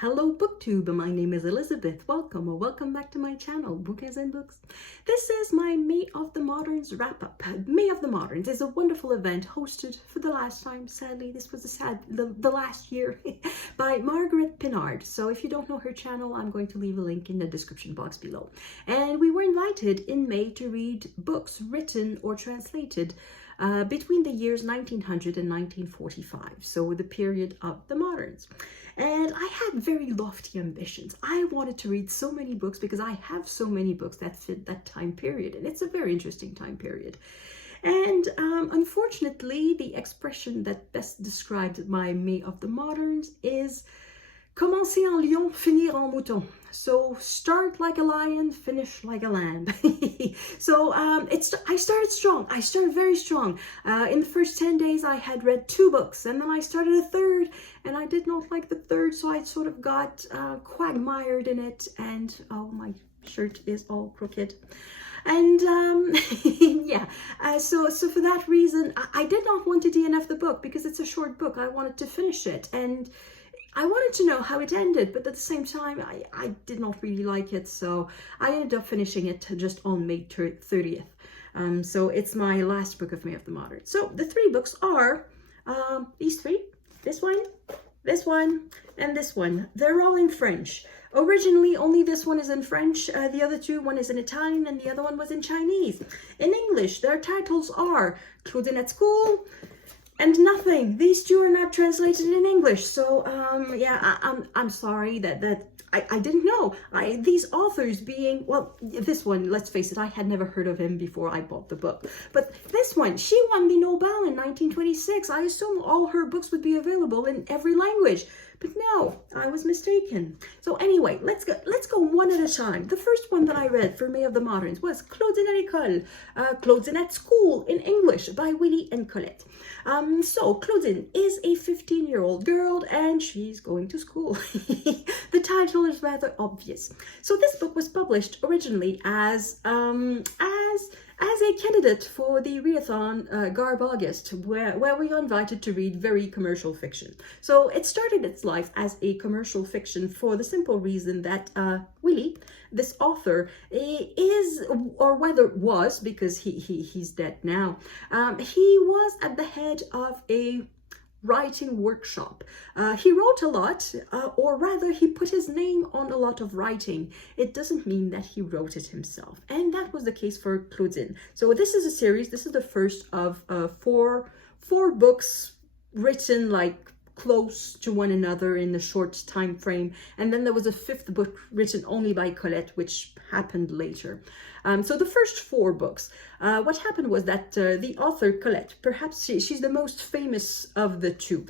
Hello BookTube, my name is Elizabeth. Welcome or welcome back to my channel, Bouquins and Books. This is my May of the Moderns wrap-up. May of the Moderns is a wonderful event hosted for the last time. Sadly, this was the last year by Margaret Pinard. So if you don't know her channel, I'm going to leave a link in the description box below. And we were invited in May to read books written or translated between the years 1900 and 1945, so the period of the moderns. And I had very lofty ambitions. I wanted to read so many books because I have so many books that fit that time period, and it's a very interesting time period. And unfortunately, the expression that best described my May of the Moderns is commencer en lion, finir en mouton. So start like a lion, finish like a lamb. So I started strong. I started very strong. In the first 10 days, I had read 2 books, and then I started a third, and I did not like the third, so I sort of got quagmired in it, and oh, my shirt is all crooked. And yeah, so for that reason, I did not want to DNF the book because it's a short book. I wanted to finish it, and I wanted to know how it ended, but at the same time, I did not really like it, so I ended up finishing it just on May 30th. So it's my last book of May of the Moderns. So the 3 books are these 3, this one, and this one. They're all in French. Originally, only this one is in French, the other 2, one is in Italian, and the other one was in Chinese. In English, their titles are Claudine at School and Nothing. These 2 are not translated in English, so yeah, I'm sorry that I didn't know. These authors being, well, this one, let's face it, I had never heard of him before I bought the book. But this one, she won the Nobel in 1926. I assumed all her books would be available in every language. But no, I was mistaken. So anyway, let's go one at a time. The first one that I read for May of the Moderns was Claudine à l'école, Claudine at School in English by Willie and Colette. So Claudine is a 15-year-old girl and she's going to school. The title is rather obvious. So this book was published originally as a candidate for the readathon Garb August, where we are invited to read very commercial fiction. So it started its life as a commercial fiction for the simple reason that Willie, this author, is, or whether was, because he's dead now, he was at the head of a writing workshop. He wrote a lot, or rather he put his name on a lot of writing. It doesn't mean that he wrote it himself, and that was the case for Claudine. So this is a series. This is the first of four books written like close to one another in a short time frame, and then there was a 5th book written only by Colette, which happened later. So the first 4 books, what happened was that the author Colette, perhaps she's the most famous of the 2.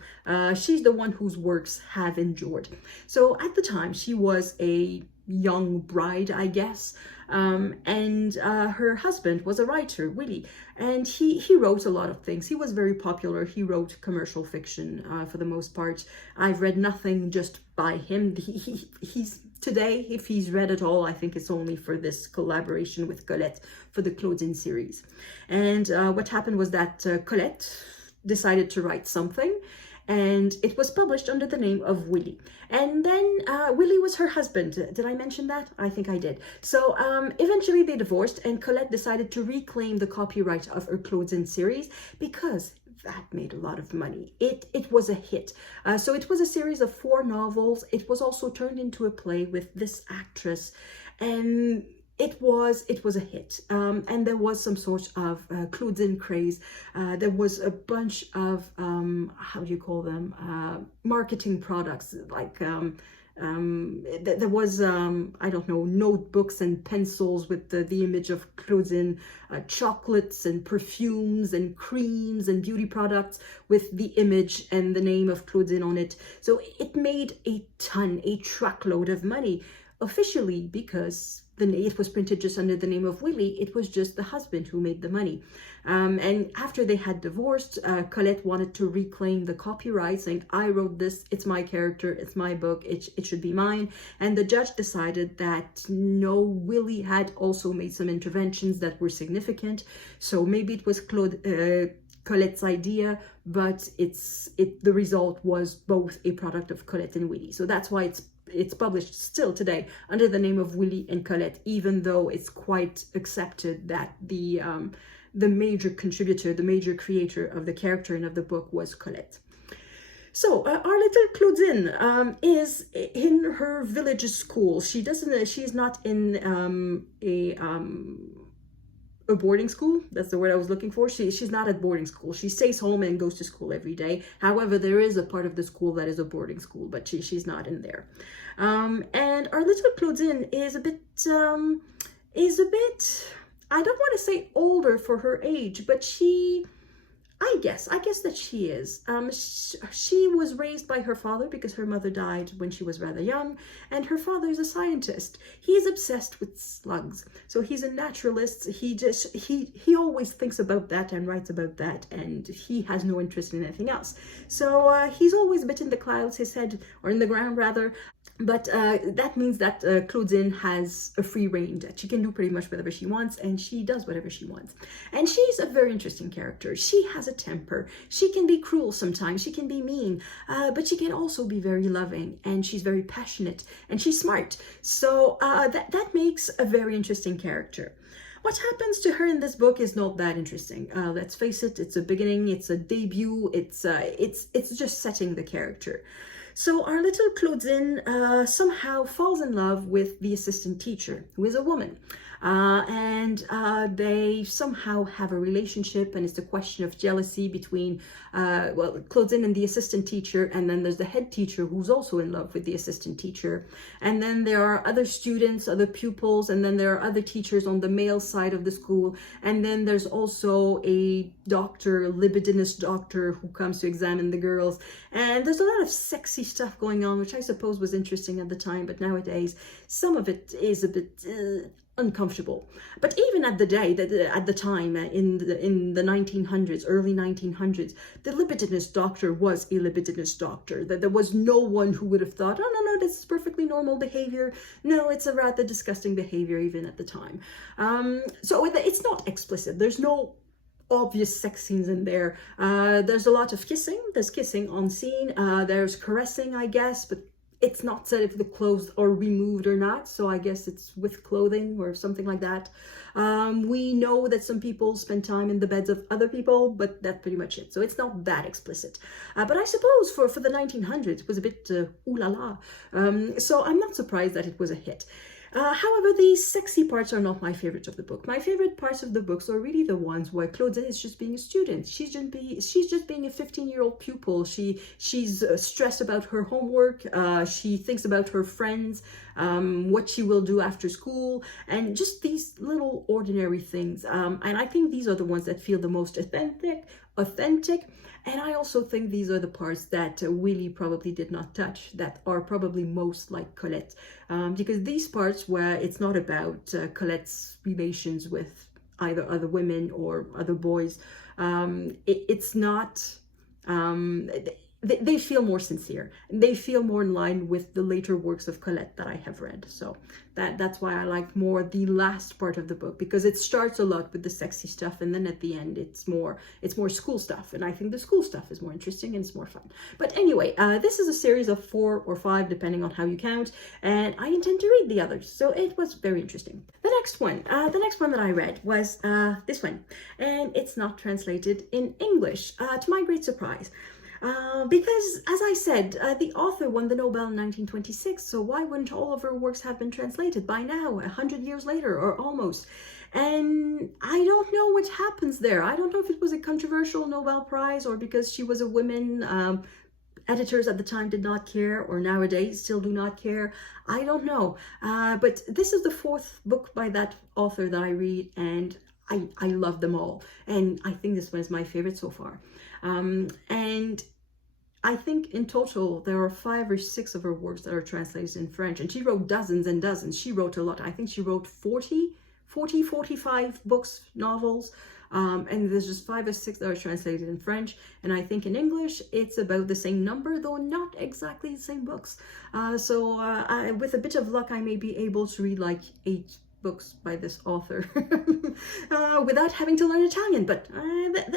She's the one whose works have endured. So at the time she was a young bride, I guess, and her husband was a writer, Willie, and he wrote a lot of things. He was very popular. He wrote commercial fiction for the most part. I've read nothing just by him. He's today, if he's read at all, I think it's only for this collaboration with Colette for the Claudine series. And what happened was that Colette decided to write something, and it was published under the name of Willie. And then Willie was her husband. Did I mention that? I think I did. So eventually they divorced, and Colette decided to reclaim the copyright of her Claudine series because that made a lot of money. It was a hit. So it was a series of 4 novels. It was also turned into a play with this actress, and it was a hit, and there was some sort of Claudine craze. There was a bunch of how do you call them, marketing products, like there was I don't know, notebooks and pencils with the image of Claudine, chocolates and perfumes and creams and beauty products with the image and the name of Claudine on it. So it made a truckload of money. Officially, because it was printed just under the name of Willie, it was just the husband who made the money. And after they had divorced, Colette wanted to reclaim the copyright, saying, I wrote this, it's my character, it's my book, it should be mine. And the judge decided that no, Willie had also made some interventions that were significant. So maybe it was Colette's idea, but the result was both a product of Colette and Willie. So that's why it's published still today under the name of Willie and Colette, even though it's quite accepted that the major contributor, the major creator of the character and of the book was Colette. So our little Claudine is in her village school. She's not in a boarding school. That's the word I was looking for. She's not at boarding school. She stays home and goes to school every day. However, there is a part of the school that is a boarding school, but she's not in there. And our little Claudine is a bit, I don't want to say older for her age, but I guess that she is. She was raised by her father because her mother died when she was rather young, and her father is a scientist. He is obsessed with slugs, so he's a naturalist. He always thinks about that and writes about that, and he has no interest in anything else. So he's always a bit in the clouds, his head, or in the ground rather. But that means that Claudine has a free rein, that she can do pretty much whatever she wants, and she does whatever she wants. And she's a very interesting character. She has a temper. She can be cruel sometimes. She can be mean, but she can also be very loving, and she's very passionate, and she's smart. So that makes a very interesting character. What happens to her in this book is not that interesting. Let's face it, it's a beginning, it's a debut, it's just setting the character. So our little Claudine somehow falls in love with the assistant teacher, who is a woman. And they somehow have a relationship, and it's a question of jealousy between Claudine and the assistant teacher, and then there's the head teacher who's also in love with the assistant teacher, and then there are other students, other pupils, and then there are other teachers on the male side of the school, and then there's also a doctor, libidinous doctor, who comes to examine the girls, and there's a lot of sexy stuff going on, which I suppose was interesting at the time, but nowadays some of it is a bit uncomfortable. But even at the time, in the 1900s, early 1900s, the libidinous doctor was a libidinous doctor. That there was no one who would have thought, oh no, this is perfectly normal behavior. No, it's a rather disgusting behavior even at the time. So it's not explicit. There's no obvious sex scenes in there. There's a lot of kissing. There's kissing on scene. There's caressing, I guess, but it's not said if the clothes are removed or not, so I guess it's with clothing or something like that. We know that some people spend time in the beds of other people, but that's pretty much it. So it's not that explicit. But I suppose for the 1900s, it was a bit ooh la la. So I'm not surprised that it was a hit. However, the sexy parts are not my favorite of the book. My favorite parts of the books are really the ones where Claudine is just being a student. She's just being a 15-year-old pupil. She's stressed about her homework. She thinks about her friends, what she will do after school, and just these little ordinary things. And I think these are the ones that feel the most authentic. And I also think these are the parts that Willie probably did not touch, that are probably most like Colette. Because these parts where it's not about Colette's relations with either other women or other boys, it's not... They feel more sincere. They feel more in line with the later works of Colette that I have read. So that's why I like more the last part of the book, because it starts a lot with the sexy stuff, and then at the end it's more school stuff, and I think the school stuff is more interesting and it's more fun. But anyway, this is a series of 4 or 5 depending on how you count, and I intend to read the others, so it was very interesting. The next one that I read was this one, and it's not translated in English, to my great surprise. Because, as I said, the author won the Nobel in 1926, so why wouldn't all of her works have been translated by now, 100 years later, or almost? And I don't know what happens there. I don't know if it was a controversial Nobel Prize, or because she was a woman, editors at the time did not care, or nowadays still do not care. I don't know. But this is the 4th book by that author that I read, and I love them all. And I think this one is my favorite so far. And I think in total there are 5 or 6 of her works that are translated in French, and she wrote dozens and dozens. She wrote a lot. I think she wrote 45 books, novels, and there's just 5 or 6 that are translated in French, and I think in English it's about the same number, though not exactly the same books. So with a bit of luck I may be able to read like 8 books by this author without having to learn Italian, but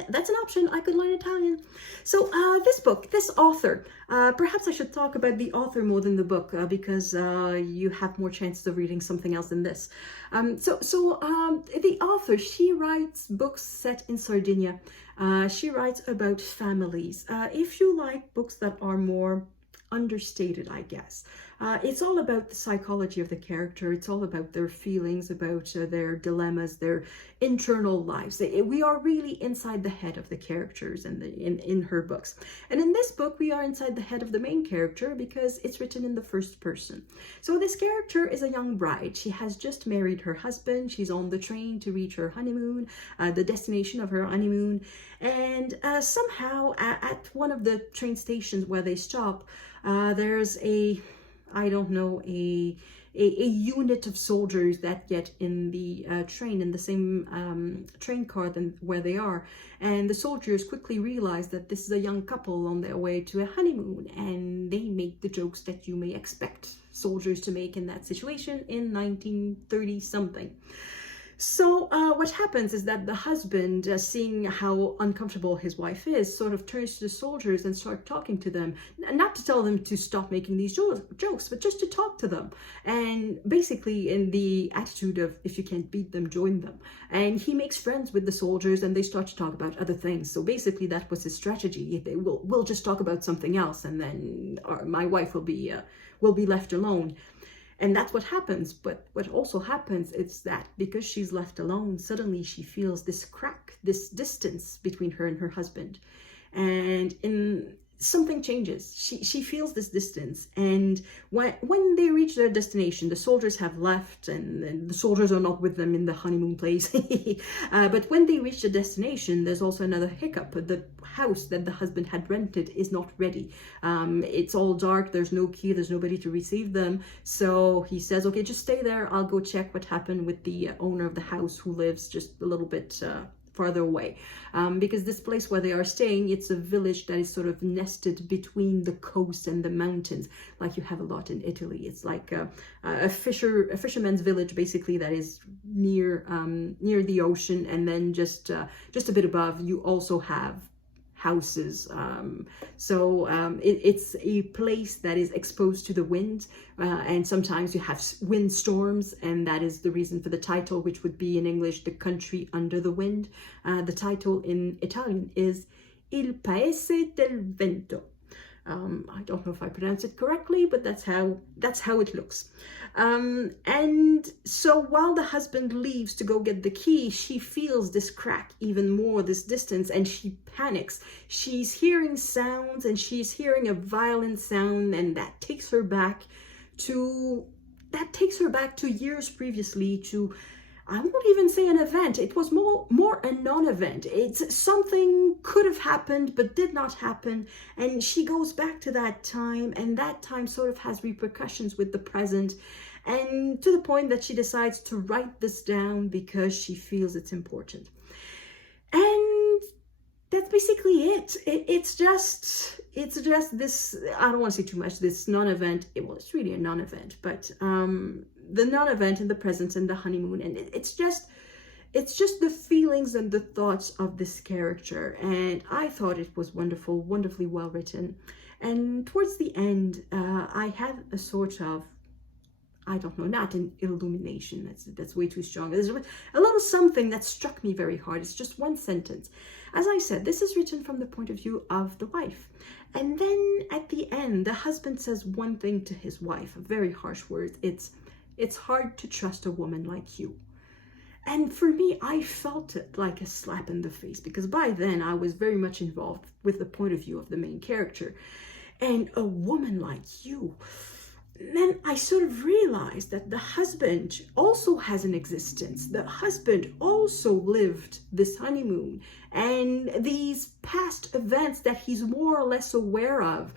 that's an option. I could learn Italian. So this book, this author, perhaps I should talk about the author more than the book because you have more chances of reading something else than this. The author, she writes books set in Sardinia. She writes about families. If you like books that are more understated, I guess. It's all about the psychology of the character. It's all about their feelings, about their dilemmas, their internal lives. We are really inside the head of the characters in her books. And in this book, we are inside the head of the main character because it's written in the first person. So this character is a young bride. She has just married her husband. She's on the train to reach her honeymoon, the destination of her honeymoon. And somehow at one of the train stations where they stop, there's a unit of soldiers that get in the train, in the same train car than where they are. And the soldiers quickly realize that this is a young couple on their way to a honeymoon, and they make the jokes that you may expect soldiers to make in that situation in 1930 something. So what happens is that the husband, seeing how uncomfortable his wife is, sort of turns to the soldiers and starts talking to them. Not to tell them to stop making these jokes, but just to talk to them. And basically in the attitude of, if you can't beat them, join them. And he makes friends with the soldiers and they start to talk about other things. So basically that was his strategy. We'll just talk about something else, and then my wife will be left alone. And that's what happens. But what also happens is that because she's left alone, suddenly she feels this crack, this distance between her and her husband. And something changes. She feels this distance. And when they reach their destination, the soldiers have left, and the soldiers are not with them in the honeymoon place. But when they reach the destination, there's also another hiccup. The house that the husband had rented is not ready. It's all dark. There's no key. There's nobody to receive them. So he says, okay, just stay there. I'll go check what happened with the owner of the house, who lives just a little bit farther away, because this place where they are staying, it's a village that is sort of nested between the coast and the mountains, like you have a lot in Italy. It's like a fisherman's village, basically, that is near the ocean, and then just a bit above you also have houses. It's a place that is exposed to the wind, and sometimes you have wind storms, and that is the reason for the title, which would be in English, The Country Under the Wind. The title in Italian is Il Paese del Vento. I don't know if I pronounce it correctly, but that's how it looks. And so while the husband leaves to go get the key, she feels this crack even more, this distance, and she panics. She's hearing sounds, and she's hearing a violent sound, and that takes her back to years previously, to, I won't even say an event. It was more a non-event. It's something could have happened but did not happen, and she goes back to that time, and that time sort of has repercussions with the present, and to the point that she decides to write this down because she feels it's important. And that's basically it. It's just this, I don't want to say too much, this non-event. It's really a non-event, but the non-event in the present and the honeymoon, and it's just the feelings and the thoughts of this character. And I thought it was wonderful, wonderfully well written. And towards the end, I had a sort of, I don't know, not an illumination, that's way too strong. There's a little something that struck me very hard. It's just one sentence. As I said, this is written from the point of view of the wife. And then at the end, the husband says one thing to his wife, very harsh words. It's hard to trust a woman like you. And for me, I felt it like a slap in the face, because by then I was very much involved with the point of view of the main character. And a woman like you. Then I sort of realized that the husband also has an existence. The husband also lived this honeymoon, and these past events that he's more or less aware of,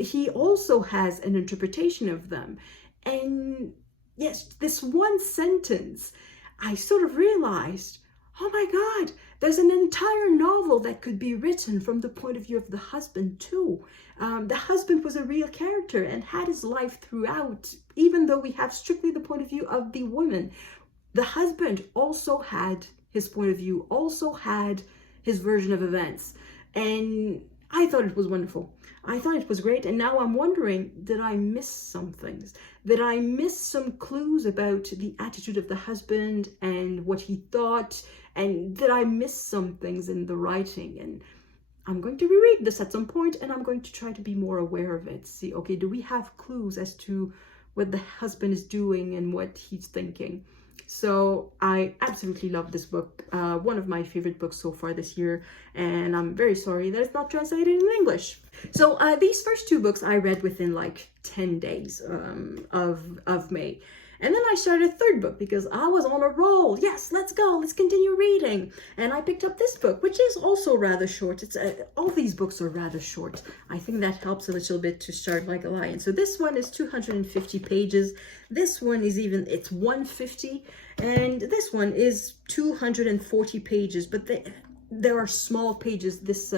he also has an interpretation of them. And yes, this one sentence, I sort of realized, oh my God, there's an entire novel that could be written from the point of view of the husband too. The husband was a real character and had his life throughout, even though we have strictly the point of view of the woman. the husband also had his point of view, also had his version of events. And I thought it was wonderful. I thought it was great. And now I'm wondering, did I miss some things? Did I miss some clues about the attitude of the husband and what he thought? And did I miss some things in the writing? And I'm going to reread this at some point, and I'm going to try to be more aware of it. See, okay, do we have clues as to what the husband is doing and what he's thinking? So I absolutely love this book, one of my favorite books so far this year, and I'm very sorry that it's not translated in English. So these first two books I read within like 10 days of May. And then I started a third book because I was on a roll. Yes, let's go. Let's continue reading. And I picked up this book, which is also rather short. It's all these books are rather short. I think that helps a little bit to start like a lion. So this one is 250 pages. This one is it's 150. And this one is 240 pages. But there are small pages. This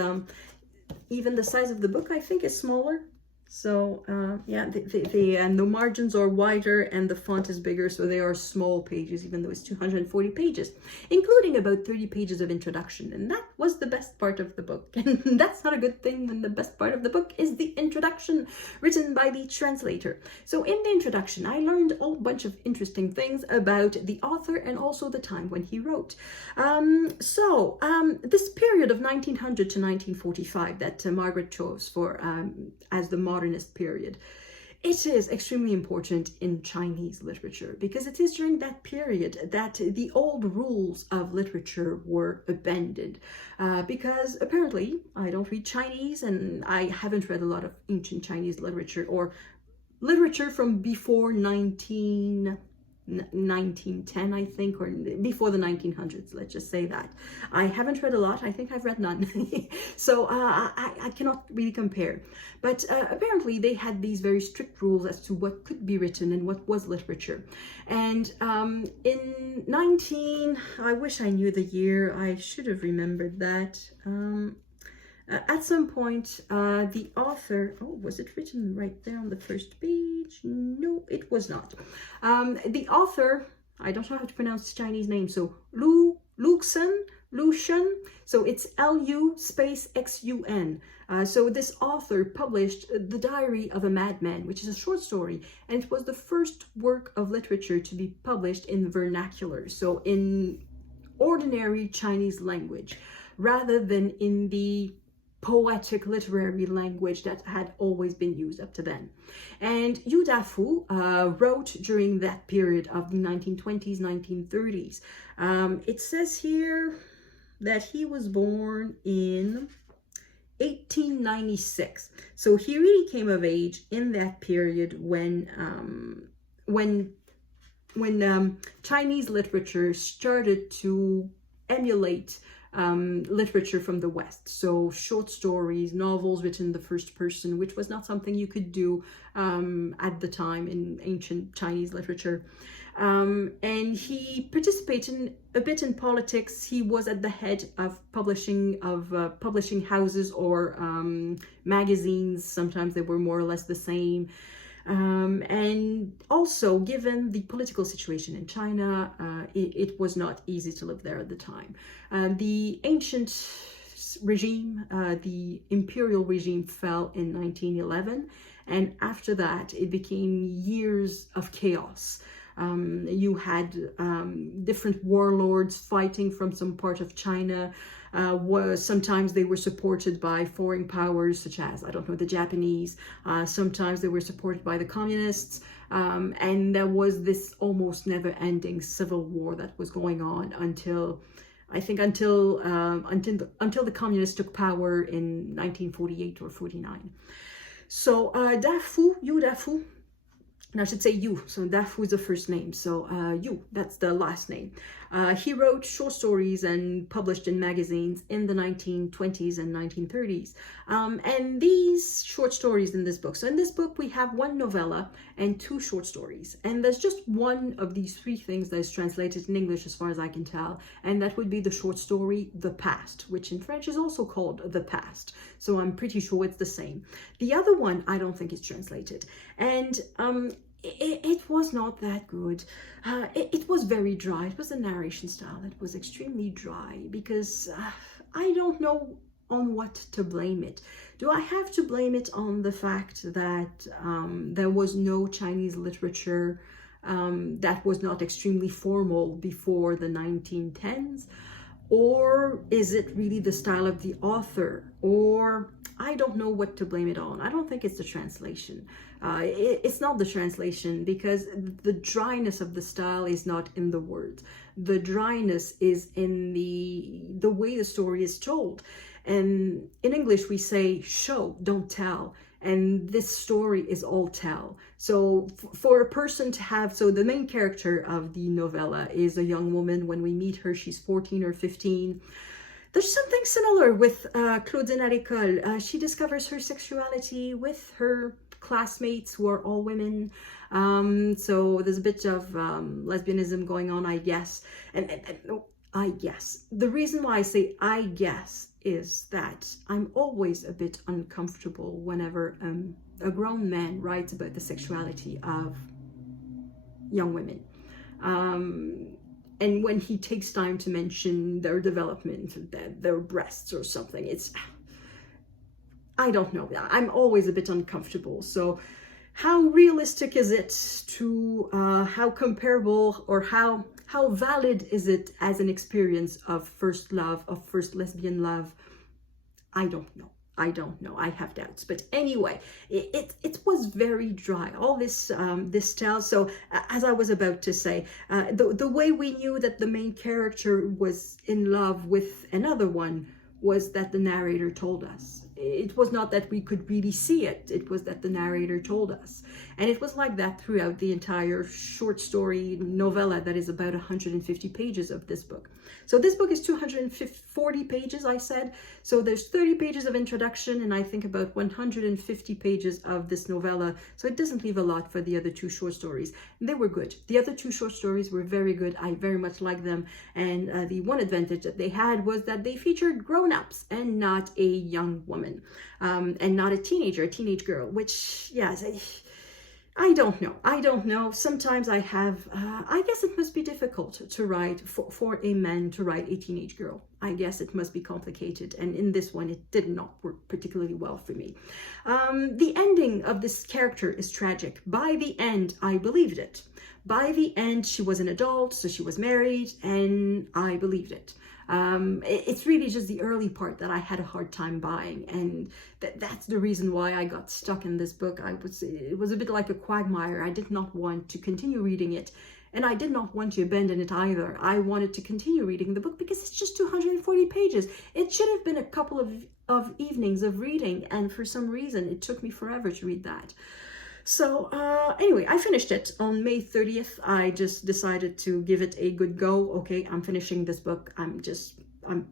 even the size of the book, I think, is smaller. So yeah, the margins are wider and the font is bigger, so they are small pages, even though it's 240 pages, including about 30 pages of introduction. And that was the best part of the book. And that's not a good thing when the best part of the book is the introduction written by the translator. So in the introduction, I learned a whole bunch of interesting things about the author and also the time when he wrote. This period of 1900 to 1945 that Margaret chose for as the modernist period, it is extremely important in Chinese literature because it is during that period that the old rules of literature were abandoned. Because apparently, I don't read Chinese and I haven't read a lot of ancient Chinese literature or literature from before 1910, I think, or before the 1900s, let's just say that. I haven't read a lot. I think I've read none. So I cannot really compare. But apparently they had these very strict rules as to what could be written and what was literature. And I wish I knew the year. I should have remembered that. At some point, the author, was it written right there on the first page? No, it was not. The author, I don't know how to pronounce the Chinese name, so Luxun, so it's Lu space Xun. So this author published The Diary of a Madman, which is a short story, and it was the first work of literature to be published in vernacular, so in ordinary Chinese language, rather than in the poetic literary language that had always been used up to then. And Yu Dafu wrote during that period of the 1920s, 1930s. It says here that he was born in 1896. So he really came of age in that period when Chinese literature started to emulate literature from the West. So short stories, novels written in the first person, which was not something you could do at the time in ancient Chinese literature. And he participated a bit in politics. He was at the head of publishing houses or magazines. Sometimes they were more or less the same. And also, given the political situation in China, it was not easy to live there at the time. The ancient regime, the imperial regime, fell in 1911, and after that, it became years of chaos. You had different warlords fighting from some part of China. Sometimes they were supported by foreign powers such as, I don't know, the Japanese. Sometimes they were supported by the communists. And there was this almost never-ending civil war that was going on until the communists took power in 1948 or 49. So Yu Dafu, and I should say Yu, so Dafu is the first name, so Yu, that's the last name. He wrote short stories and published in magazines in the 1920s and 1930s. And these short stories in this book, so in this book we have one novella and two short stories. And there's just one of these three things that is translated in English as far as I can tell, and that would be the short story The Past, which in French is also called The Past. So I'm pretty sure it's the same. The other one I don't think is translated. And it was not that good. It was very dry. It was a narration style that was extremely dry because I don't know on what to blame it. Do I have to blame it on the fact that there was no Chinese literature that was not extremely formal before the 1910s? Or is it really the style of the author? Or I don't know what to blame it on. I don't think it's the translation. It's not the translation, because the dryness of the style is not in the words. The dryness is in the way the story is told. And in English, we say show, don't tell. And this story is all tell. So for a person to have, so the main character of the novella is a young woman. When we meet her, she's 14 or 15. There's something similar with Claudine à l'école. She discovers her sexuality with her classmates who are all women. So there's a bit of lesbianism going on, I guess. And I guess. The reason why I say I guess is that I'm always a bit uncomfortable whenever a grown man writes about the sexuality of young women. And when he takes time to mention their development, their breasts or something, it's, I don't know. I'm always a bit uncomfortable. So how realistic is it to, how comparable or how valid is it as an experience of first love, of first lesbian love? I don't know. I have doubts. But anyway, it was very dry. All this this style. So as I was about to say, the way we knew that the main character was in love with another one was that the narrator told us. It was not that we could really see it. It was that the narrator told us. And it was like that throughout the entire short story novella that is about 150 pages of this book. So this book is 240 pages, I said. So there's 30 pages of introduction and I think about 150 pages of this novella. So it doesn't leave a lot for the other two short stories. They were good. The other two short stories were very good. I very much liked them. And the one advantage that they had was that they featured grown-ups and not a young woman. And not a teenage girl, which, yes, I don't know. Sometimes I have, I guess it must be difficult to write, for a man to write a teenage girl. I guess it must be complicated. And in this one, it did not work particularly well for me. The ending of this character is tragic. By the end, I believed it. By the end, she was an adult, so she was married, and I believed it. It's really just the early part that I had a hard time buying, and that's the reason why I got stuck in this book. It was a bit like a quagmire. I did not want to continue reading it, and I did not want to abandon it either. I wanted to continue reading the book because it's just 240 pages. It should have been a couple of evenings of reading, and for some reason it took me forever to read that. So anyway, I finished it on May 30th. I just decided to give it a good go. Okay, I'm finishing this book. I'm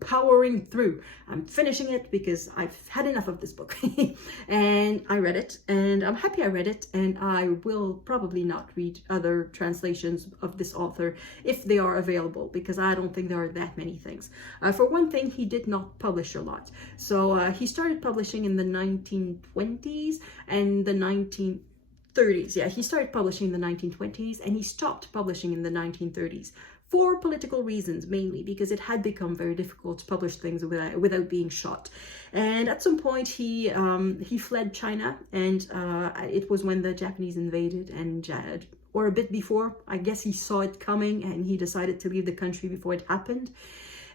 powering through. I'm finishing it because I've had enough of this book. And I read it, and I'm happy I read it, and I will probably not read other translations of this author if they are available, because I don't think there are that many things. For one thing, he did not publish a lot. So he started publishing in the 1920s and the 1930s. Yeah, he started publishing in the 1920s and he stopped publishing in the 1930s for political reasons, mainly because it had become very difficult to publish things without being shot. And at some point he fled China, and it was when the Japanese invaded, and or a bit before, I guess he saw it coming and he decided to leave the country before it happened.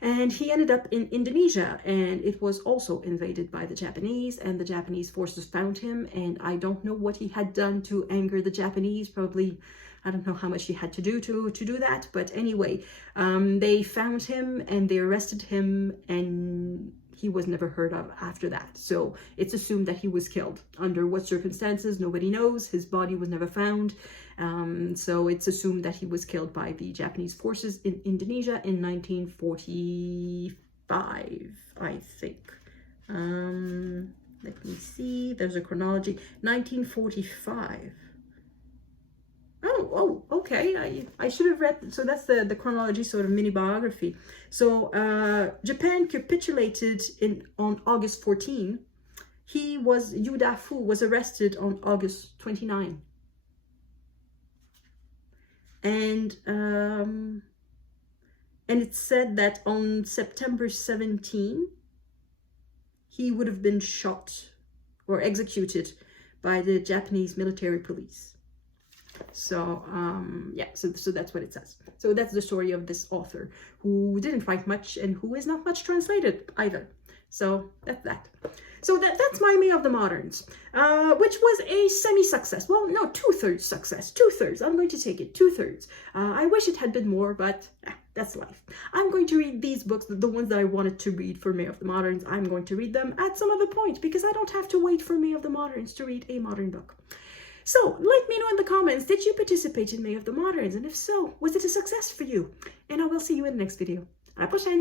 And he ended up in Indonesia, and it was also invaded by the Japanese, and the Japanese forces found him, and I don't know what he had done to anger the Japanese. Probably, I don't know how much he had to do to do that, but anyway, they found him and they arrested him, and he was never heard of after that. So it's assumed that he was killed. Under what circumstances, nobody knows. His body was never found. So it's assumed that he was killed by the Japanese forces in Indonesia in 1945, I think. Let me see. There's a chronology. 1945. Oh, okay. I should have read. So that's the chronology, sort of mini biography. So Japan capitulated on August 14. Yu Da Fu was arrested on August 29. And it said that on September 17, he would have been shot or executed by the Japanese military police. So yeah, so that's what it says. So that's the story of this author who didn't write much and who is not much translated either. So that's that. So that's my May of the Moderns, which was a semi-success. Well, no, 2/3 success. 2/3. I'm going to take it. 2/3. I wish it had been more, but that's life. I'm going to read these books, the ones that I wanted to read for May of the Moderns. I'm going to read them at some other point because I don't have to wait for May of the Moderns to read a modern book. So let me know in the comments, did you participate in May of the Moderns? And if so, was it a success for you? And I will see you in the next video. À la prochaine!